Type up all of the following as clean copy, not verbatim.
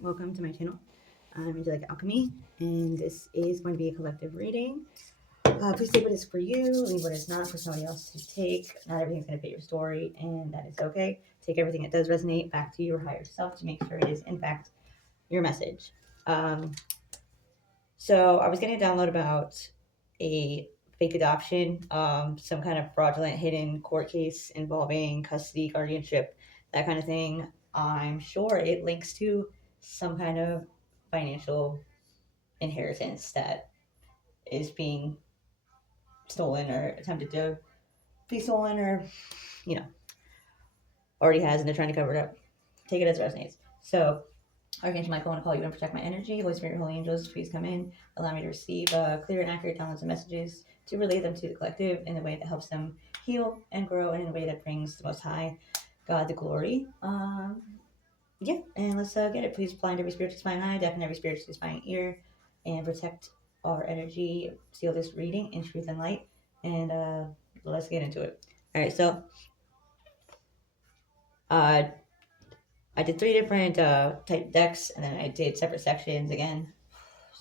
welcome to my channel. I'm Angelic Alchemy, and this is going to be a collective reading. Please take what is for you, leave what is not for somebody else to take. Not everything's going to fit your story, and that is okay. Take everything that does resonate back to your higher self to make sure it is, in fact, your message. So I was getting a download about a fake adoption, some kind of fraudulent hidden court case involving custody, guardianship, that kind of thing. I'm sure it links to some kind of financial inheritance that is being stolen or attempted to be stolen or, already has, and they're trying to cover it up. Take it as it resonates. So, Archangel Michael, I want to call you and protect my energy. Holy Spirit, Holy Angels, please come in. Allow me to receive clear and accurate downloads and messages to relay them to the collective in a way that helps them heal and grow, and in a way that brings the Most High God the glory. Yeah, and let's get it. Please blind every spiritual spying eye, deafen every spiritual spying ear, and protect our energy. Seal this reading in truth and light. And let's get into it. All right, so I did 3 different type decks, and then I did separate sections again,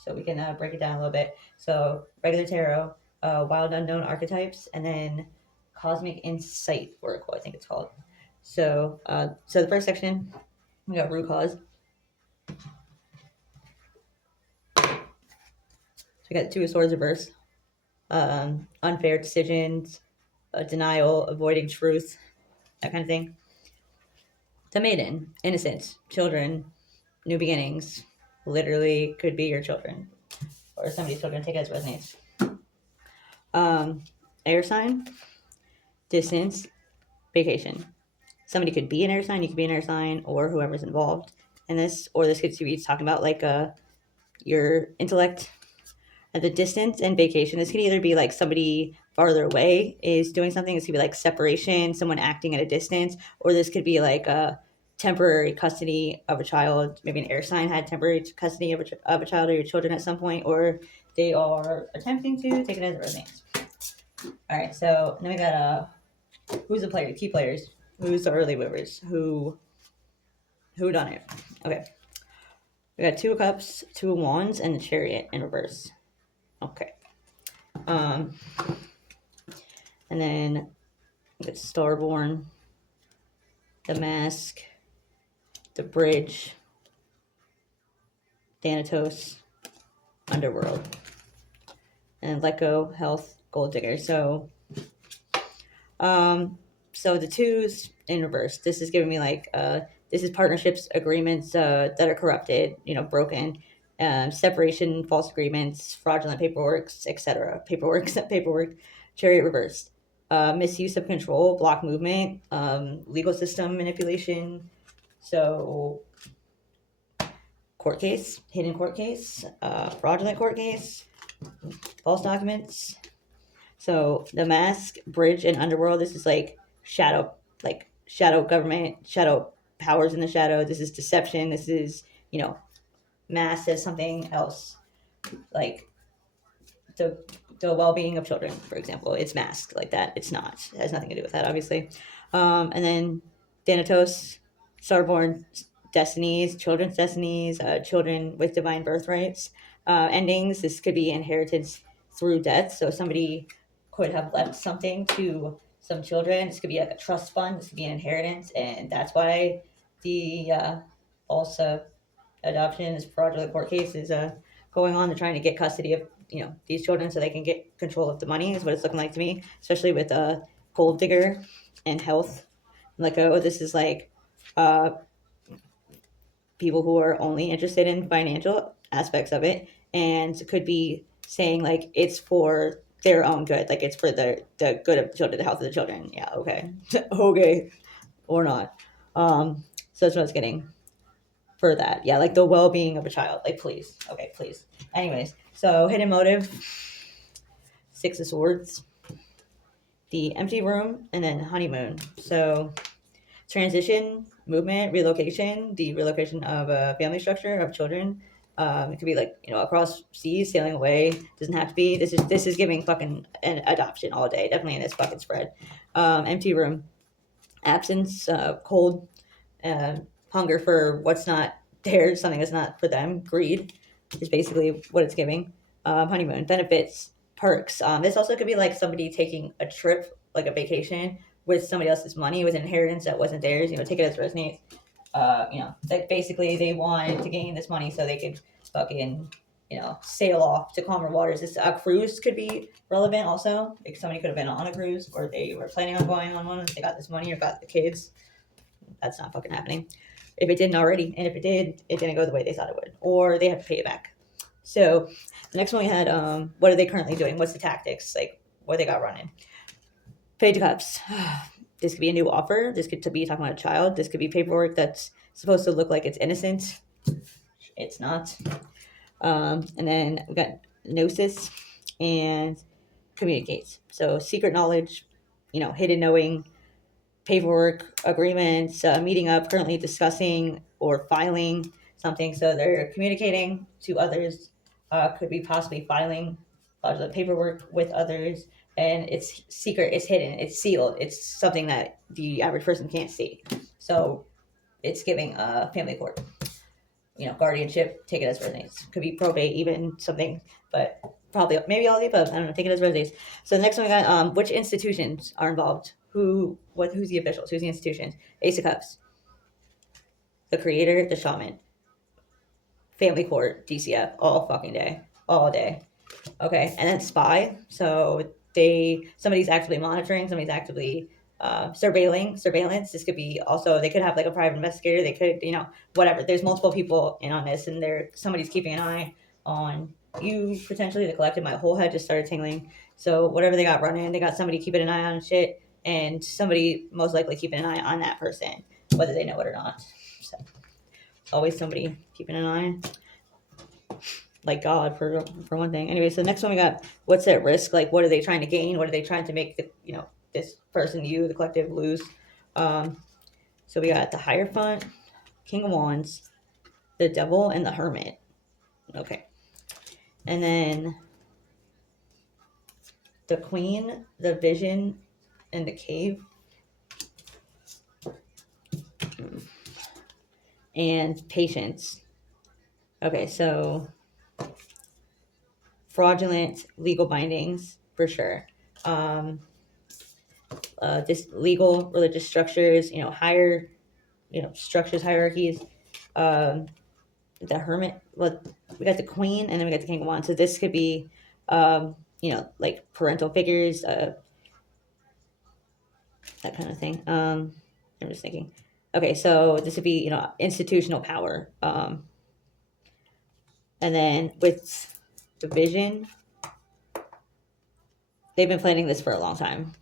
so we can break it down a little bit. So regular tarot, wild unknown archetypes, and then cosmic insight oracle, I think it's called. So so the first section, we got root cause. So we got the 2 of swords reversed, unfair decisions, denial, avoiding truth, that kind of thing. The maiden, innocence, children, new beginnings, literally could be your children or somebody's children. Take it as resonates. Air sign, distance, vacation. Somebody could be an air sign, you could be an air sign, or whoever's involved in this, or this could be talking about like your intellect at the distance and vacation. This could either be like somebody farther away is doing something. This could be like separation, someone acting at a distance, or this could be like a temporary custody of a child. Maybe an air sign had temporary custody of a child or your children at some point, or they are attempting to. Take it as it resonates. All right, so then we got who's the player? Key players. Who's the early movers? Who done it? Okay. We got 2 of cups, 2 of wands, and the chariot in reverse. Okay. And then we got Starborn, the mask, the bridge, Thanatos, underworld, and let go, health, gold digger. So so the 2s in reverse, this is giving me like this is partnerships, agreements that are corrupted, broken, separation, false agreements, fraudulent paperwork, etc. Paperwork, chariot reversed, misuse of control, block movement, legal system manipulation. So court case, hidden court case, fraudulent court case, false documents. So the mask, bridge, and underworld, this is like shadow government, shadow powers in the shadow. This is deception. This is, mask as something else, like the well-being of children, for example. It's masked like that. It's not. It has nothing to do with that, obviously. And then Thanatos, Starborn destinies, children's destinies, children with divine birthrights, endings. This could be inheritance through death. So somebody could have left something to some children. This could be like a trust fund. This could be an inheritance, and that's why the also adoption is fraudulent court case is going on. They're trying to get custody of these children so they can get control of the money. Is what it's looking like to me, especially with gold digger and health. Like, oh, this is like people who are only interested in financial aspects of it, and could be saying like it's for their own good, like it's for the good of the children, the health of the children. Yeah, okay. Okay, or not. So that's what I was getting for that. Yeah, like the well-being of a child. Like, please. Okay, please. Anyways, so hidden motive, 6 of swords, the empty room, and then honeymoon. So transition, movement, relocation, the relocation of a family structure of children. It could be like, across seas, sailing away. Doesn't have to be. This is giving fucking an adoption all day. Definitely in this fucking spread. Empty room, absence, cold, hunger for what's not theirs, something that's not for them. Greed is basically what it's giving. Honeymoon, benefits, perks. This also could be like somebody taking a trip, like a vacation, with somebody else's money, with inheritance that wasn't theirs. Take it as resonates. Like basically they wanted to gain this money so they could fucking, sail off to calmer waters. This cruise could be relevant also. Like somebody could have been on a cruise, or they were planning on going on one. They got this money or got the kids. That's not fucking happening. If it didn't already, and if it did, it didn't go the way they thought it would, or they have to pay it back. So the next one we had, what are they currently doing? What's the tactics? Like what they got running? Page of Cups. This could be a new offer. This could be talking about a child. This could be paperwork that's supposed to look like it's innocent. It's not. And then we got gnosis and communicates. So secret knowledge, hidden knowing, paperwork, agreements, meeting up, currently discussing or filing something. So they're communicating to others. Could be possibly filing the paperwork with others. And it's secret, it's hidden, it's sealed. It's something that the average person can't see. So it's giving a family court. Guardianship, take it as resonates. Could be probate, even something, but probably maybe all the above. I don't know. Take it as resonates. So the next one we got, which institutions are involved? Who's the officials? Who's the institutions? Ace of Cups, the creator, the shaman, family court, DCF, all fucking day, all day. Okay, and then spy. So somebody's actively monitoring, somebody's actively surveillance. This could be also, they could have like a private investigator. They could, whatever. There's multiple people in on this, and somebody's keeping an eye on you potentially. The collective, my whole head just started tingling. So whatever they got running, they got somebody keeping an eye on shit, and somebody most likely keeping an eye on that person, whether they know it or not. So always somebody keeping an eye. Like God, for one thing. Anyway, so the next one we got, what's at risk? Like, what are they trying to gain? What are they trying to make this person, you, the collective, lose? So we got the Hierophant, King of Wands, the Devil, and the Hermit. Okay. And then the Queen, the Vision, and the Cave. And Patience. Okay, so fraudulent legal bindings, for sure. Just legal, religious structures, higher, structures, hierarchies. The Hermit, well, we got the Queen, and then we got the King of Wands. So this could be, like parental figures, that kind of thing. I'm just thinking. Okay, so this would be, institutional power. And then with the Vision, they've been planning this for a long time,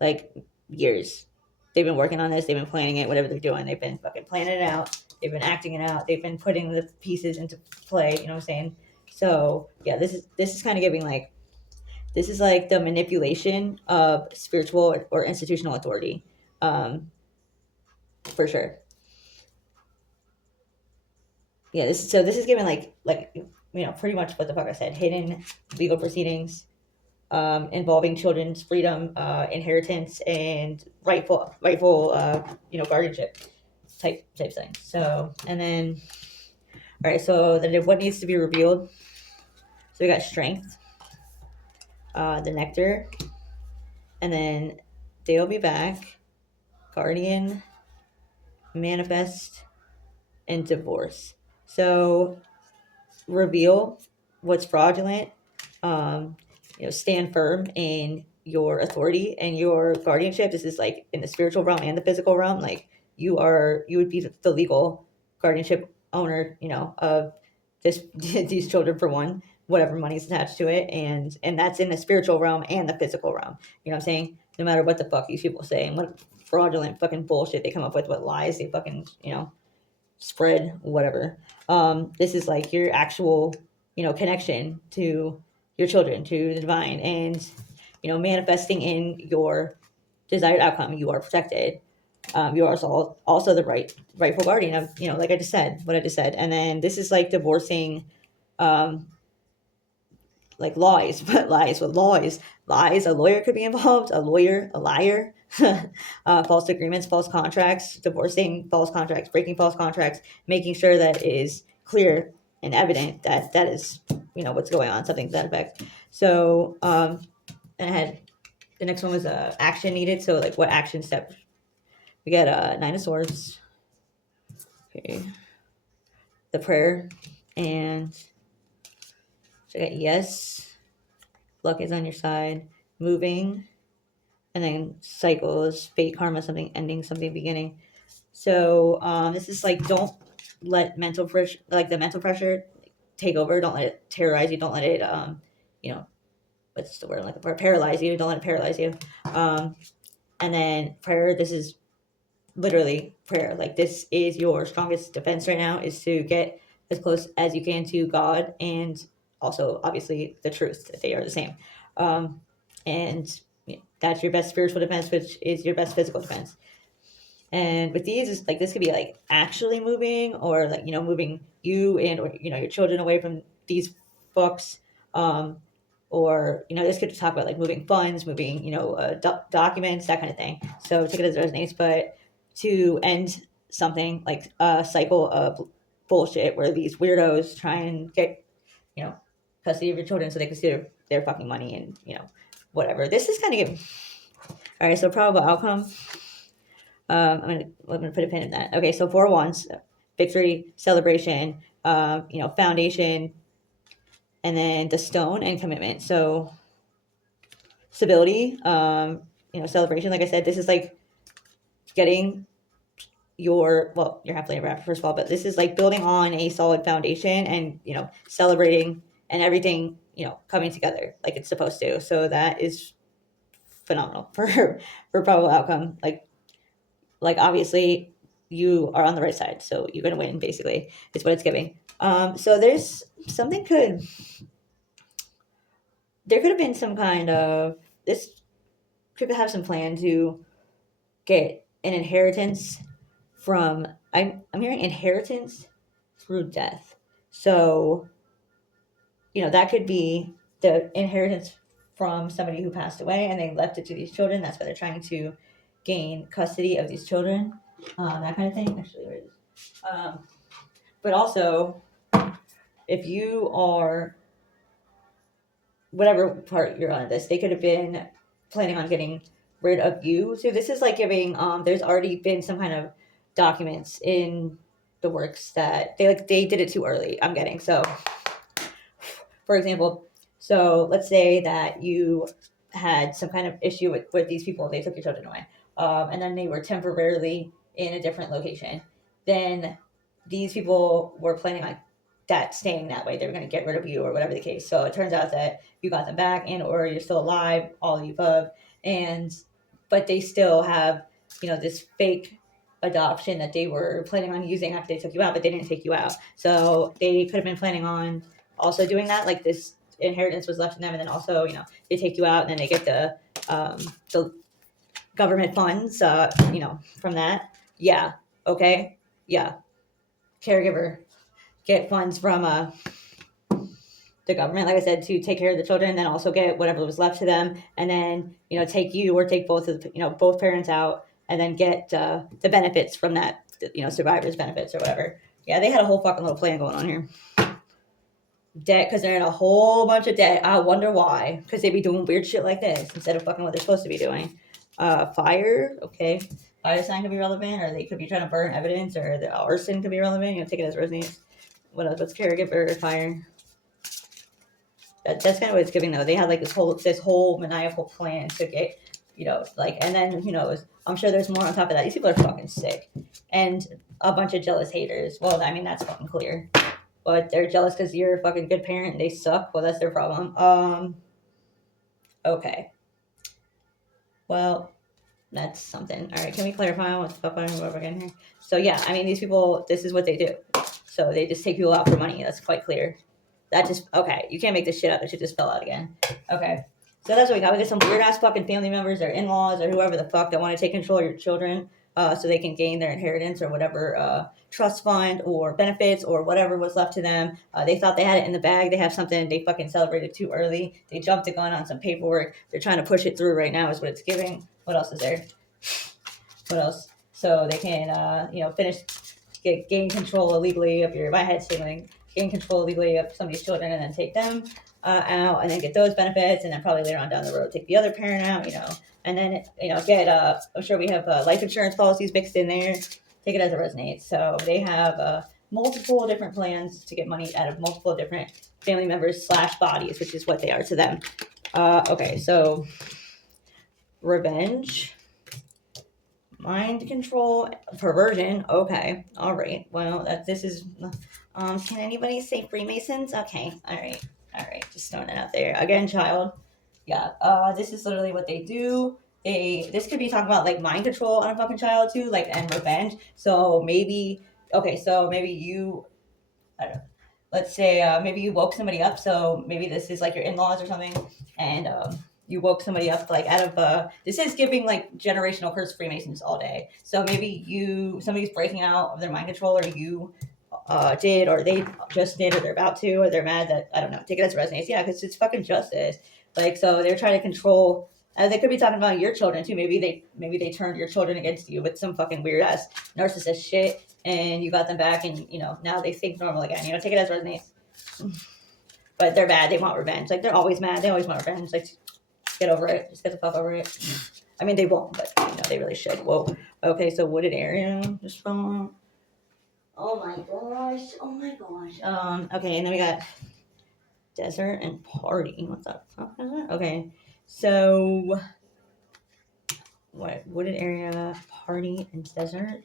like years. They've been working on this. They've been planning it. Whatever they're doing, they've been fucking planning it out. They've been acting it out. They've been putting the pieces into play. You know what I'm saying? So yeah, this is kind of giving like, this is like the manipulation of spiritual or institutional authority, for sure. Yeah, this is giving like pretty much what the fuck I said. Hidden legal proceedings, involving children's freedom, inheritance, and rightful guardianship type thing. So, and then, all right. So then, what needs to be revealed? So we got strength, the nectar, and then they'll be back, guardian, manifest, and divorce. So reveal what's fraudulent. Stand firm in your authority and your guardianship. This is like in the spiritual realm and the physical realm. Like you would be the legal guardianship owner, of these children, for one, whatever money's attached to it. And that's in the spiritual realm and the physical realm. You know what I'm saying? No matter what the fuck these people say and what fraudulent fucking bullshit they come up with, what lies they fucking, spread, whatever. This is like your actual, connection to your children, to the divine, and manifesting in your desired outcome. You are protected. You are also the rightful guardian of, like I just said, what I just said. And then this is like divorcing, like lies, but lies with lies. A lawyer could be involved, a liar, false agreements, false contracts, divorcing false contracts, breaking false contracts, making sure that it is clear and evident that that is, what's going on, something to that effect. So, and I had the next one was action needed. So, like, what action step? We got Nine of Swords, okay, the prayer, and so I got yes, luck is on your side, moving, and then cycles, fate, karma, something ending, something beginning. So this is like, don't let mental pressure, like the mental pressure, take over. Don't let it terrorize you. Don't let it, what's the word? Like, paralyze you. Don't let it paralyze you. And then prayer. This is literally prayer. Like, this is your strongest defense right now, is to get as close as you can to God, and also obviously the truth. They are the same. And that's your best spiritual defense, which is your best physical defense. And with these, is like, this could be like actually moving, or like, moving you and, or your children away from these fucks. Or this could talk about like moving funds, moving documents, that kind of thing. So take it as it resonates. But to end something like a cycle of bullshit where these weirdos try and get custody of your children so they can see their fucking money, and whatever. This is kind of giving. All right, so probable outcome. I'm gonna put a pin in that. Okay, so 4 wands, victory, celebration, foundation, and then the stone and commitment. So stability, celebration. Like I said, this is like getting you're happily ever after, first of all, but this is like building on a solid foundation, and celebrating, and everything coming together like it's supposed to. So that is phenomenal for probable outcome. Like obviously you are on the right side, so you're gonna win, basically, is what it's giving. So there's something there could have been some kind of, this could have some plan to get an inheritance from, I'm hearing inheritance through death. So that could be the inheritance from somebody who passed away and they left it to these children. That's why they're trying to gain custody of these children, that kind of thing. Actually, where is it? But also, if you are, whatever part you're on this, they could have been planning on getting rid of you. So this is like giving, there's already been some kind of documents in the works that they did it too early, I'm getting. So for example, so let's say that you had some kind of issue with these people, they took your children away, and then they were temporarily in a different location. Then these people were planning on that staying that way. They were going to get rid of you, or whatever the case. So it turns out that you got them back, and or you're still alive, all of the above, but they still have this fake adoption that they were planning on using after they took you out, but they didn't take you out. So they could have been planning on also doing that. Like, this inheritance was left to them, and then also they take you out, and then they get the government funds from that. Yeah. Okay. Yeah. Caregiver get funds from the government, like I said, to take care of the children, and then also get whatever was left to them, and then take you, or take both of both parents out, and then get the benefits from that, survivors benefits or whatever. Yeah, they had a whole fucking little plan going on here. Debt, because they're in a whole bunch of debt. I wonder why. Because they be doing weird shit like this instead of fucking what they're supposed to be doing. Fire, okay. Fire sign could be relevant, or they could be trying to burn evidence, or the arson could be relevant. Take it as resonates. What else? What's caregiver, fire? That's kind of what it's giving, though. They had like this whole maniacal plan to get, and then I'm sure there's more on top of that. These people are fucking sick, and a bunch of jealous haters. Well, I mean, that's fucking clear. But they're jealous because you're a fucking good parent and they suck. Well, that's their problem. Okay. Well, that's something. All right, can we clarify what the fuck over again here? So yeah, I mean, these people, this is what they do. So they just take people out for money. That's quite clear. That just, okay, you can't make this shit up. That shit just fell out again. Okay. So that's what we got. We got some weird ass fucking family members or in-laws or whoever the fuck that want to take control of your children, so they can gain their inheritance or whatever, trust fund or benefits or whatever was left to them. They thought they had it in the bag. They have something. They fucking celebrated too early. They jumped the gun on some paperwork. They're trying to push it through right now is what it's giving. What else is there? What else? So they can, you know, gain control illegally of your, my head stealing, gain control illegally of somebody's children and then take them out and then get those benefits and then probably later on down the road take the other parent out, you know, and then, you know, get, I'm sure we have life insurance policies mixed in there. Take it as it resonates. So they have multiple different plans to get money out of multiple different family members / bodies, which is what they are to them. Okay, so revenge, mind control, perversion. Okay, all right. Well, this is. Can anybody say Freemasons? Okay, all right. Just throwing it out there again, child. Yeah. This is literally what they do. This could be talking about like mind control on a fucking child too, like and revenge. So maybe maybe you, I don't know. Let's say maybe you woke somebody up. So maybe this is like your in-laws or something, and you woke somebody up like out of this is giving like generational curse Freemasons all day. So maybe somebody's breaking out of their mind control, or you did, or they just did, or they're about to, or they're mad that, I don't know. Take it as resonates. Yeah, because it's fucking justice. Like, so they're trying to control. They could be talking about your children too. Maybe they turned your children against you with some fucking weird ass narcissist shit, and you got them back, and you know now they think normal again. You know, take it as resonates. But they're bad. They want revenge. Like, they're always mad. They always want revenge. Like, get over it. Just get the fuck over it. I mean, they won't, but you know they really should. Whoa. Okay, so wooded area. Just from. Oh my gosh. Oh my gosh. Okay, and then we got desert and party. What the fuck is it? Okay. So what wooded area, party and desert?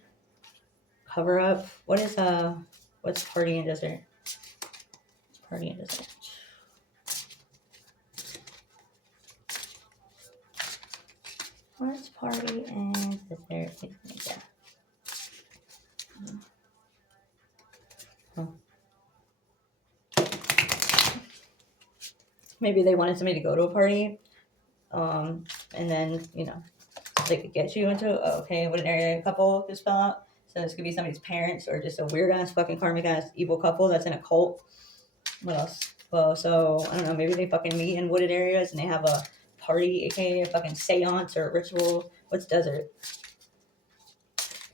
Cover up. What's party and desert? Party and desert. What's party and desert? Yeah. Huh. Maybe they wanted somebody to go to a party, and then you know they could get you into okay, what an area couple just fell out. So this could be somebody's parents or just a weird ass fucking karmic ass evil couple that's in a cult. What else? Well, so I don't know. Maybe they fucking meet in wooded areas and they have a party, aka a fucking seance or a ritual. What's desert?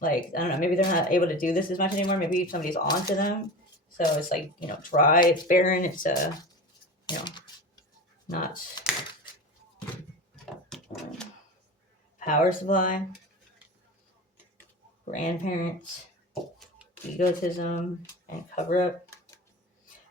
Like, I don't know. Maybe they're not able to do this as much anymore. Maybe somebody's on to them. So it's like, you know, dry. It's barren. It's you know, not power supply, grandparents, egotism, and cover up.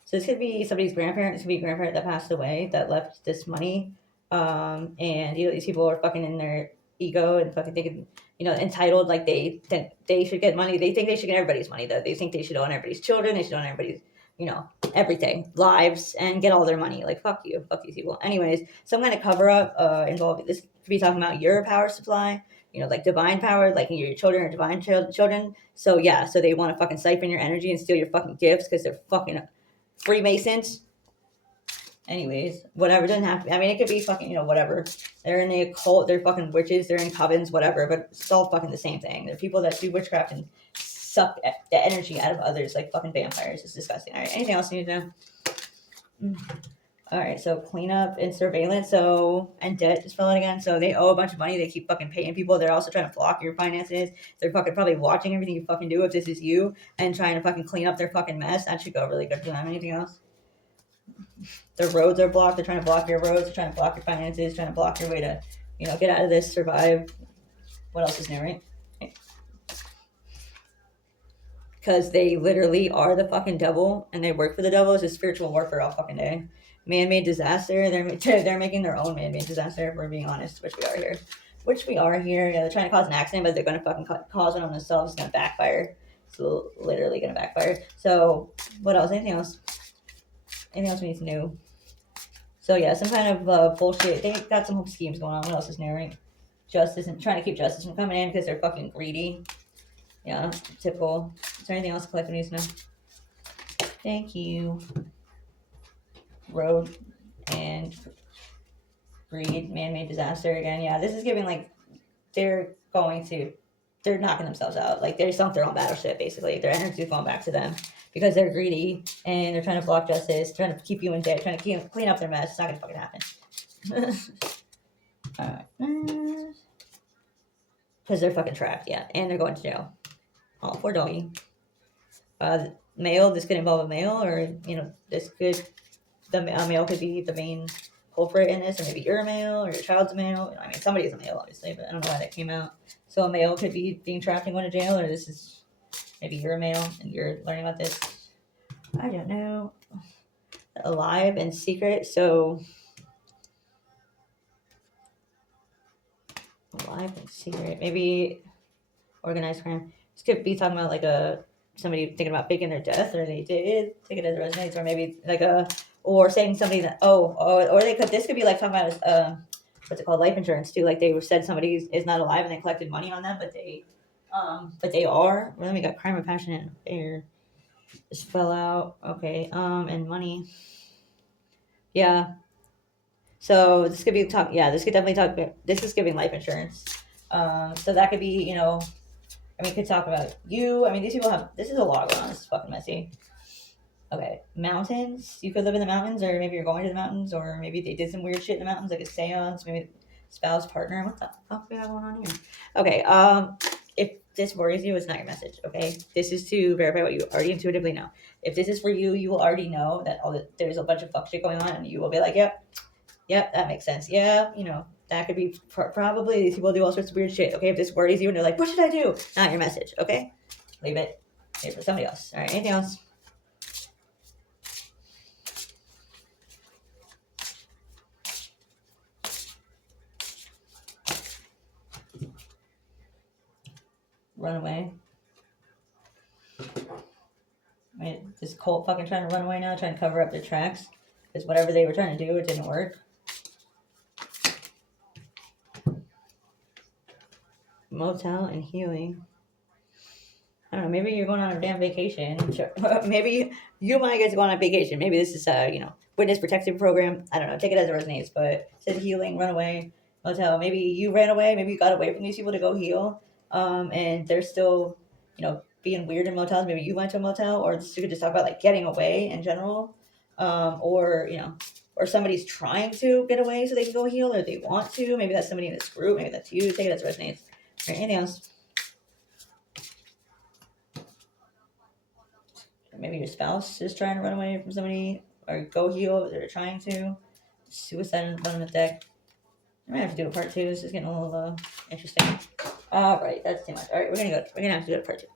So this could be somebody's grandparent. This could be a grandparent that passed away that left this money. And you know these people are fucking in their ego and fucking thinking, you know, entitled, like they think they should get money. They think they should get everybody's money. Though they think they should own everybody's children. They should own everybody's, you know, everything, lives, and get all their money. Like, fuck you, fuck these people. Anyways, some kind of cover up involved. This could be talking about your power supply. You know, like divine power, like your children are divine children. So yeah, so they want to fucking siphon your energy and steal your fucking gifts because they're fucking Freemasons. Anyways, whatever, doesn't have to. I mean, it could be fucking, you know, whatever. They're in the occult, they're fucking witches, they're in covens, whatever, but it's all fucking the same thing. They're people that do witchcraft and suck the energy out of others like fucking vampires. It's disgusting. All right, anything else you need to know? All right, so cleanup and surveillance. So, and debt just fell out again. So they owe a bunch of money. They keep fucking paying people. They're also trying to block your finances. They're fucking probably watching everything you fucking do if this is you and trying to fucking clean up their fucking mess. That should go really good for them. Anything else? Their roads are blocked. They're trying to block your roads. They're trying to block your finances. Trying to block your way to, you know, get out of this, survive. What else is new, right? Because they literally are the fucking devil and they work for the devil. It's a spiritual warfare all fucking day. Man-made disaster. They're making their own man-made disaster, if we're being honest, which we are here. Yeah, they're trying to cause an accident, but they're going to fucking cause one on themselves. It's going to backfire. It's literally going to backfire. So, what else? Anything else? Anything else we need to know? So, yeah, some kind of bullshit. They got some schemes going on. What else is new, right? Justice and trying to keep justice from coming in because they're fucking greedy. Yeah, typical. Is there anything else collective needs to know? Thank you. Road and greed, man-made disaster again. Yeah, this is giving like they're knocking themselves out. Like they sunk their own battleship, basically. Their energy is going back to them because they're greedy and they're trying to block justice, trying to keep you in debt, trying to clean up their mess. It's not gonna fucking happen. All right. Because they're fucking trapped, yeah. And they're going to jail. Oh, poor doggy. Male, this could involve a male, or, this could, the male could be the main culprit in this, or maybe you're a male, or your child's a male. I mean, somebody's a male, obviously, but I don't know why that came out. So a male could be being trapped and going to jail, or this is, maybe you're a male and you're learning about this. I don't know. Alive and secret, so alive and secret. Maybe organized crime. This could be talking about somebody thinking about faking their death, or they did take it as it resonates, or maybe or saying somebody that or they could, this could be like talking about what's it called, life insurance too. Like they said somebody is not alive and they collected money on them, but they are. Well, then we got crime of passion and affair. Just fell out. Okay. And money. Yeah. So this could be talk. Yeah, this could definitely talk. This is giving life insurance. So that could be, I mean, could talk about you. I mean, these people have. This is a lot going on. This is fucking messy. Okay, mountains. You could live in the mountains, or maybe you're going to the mountains, or maybe they did some weird shit in the mountains, like a seance. Maybe spouse, partner. What the fuck we got going on here? Okay. If this worries you, it's not your message. Okay, this is to verify what you already intuitively know. If this is for you, you will already know that there's a bunch of fuck shit going on, and you will be like, yep, that makes sense. Yeah, that could be probably these people do all sorts of weird shit. Okay, if this worries you and you're like, what should I do? Not your message. Okay, leave it. Leave it for somebody else. All right, anything else? Run away. I mean, this cult fucking trying to run away now, trying to cover up their tracks. Because whatever they were trying to do, it didn't work. Motel and healing. I don't know, maybe you're going on a damn vacation. Maybe you might get to go on a vacation. Maybe this is witness protection program. I don't know. Take it as it resonates. But it said healing, run away, motel. Maybe you ran away. Maybe you got away from these people to go heal. And they're still, being weird in motels. Maybe you went to a motel, or you could just talk about like getting away in general. Or somebody's trying to get away so they can go heal, or they want to. Maybe that's somebody in this group. Maybe that's you. Take it as it resonates. All right, anything else? Maybe your spouse is trying to run away from somebody, or go heal. They're trying to. Suicide in the bottom of the deck. I might have to do a part two. This is getting a little interesting. All right, that's too much. All right, we're gonna have to go to part two.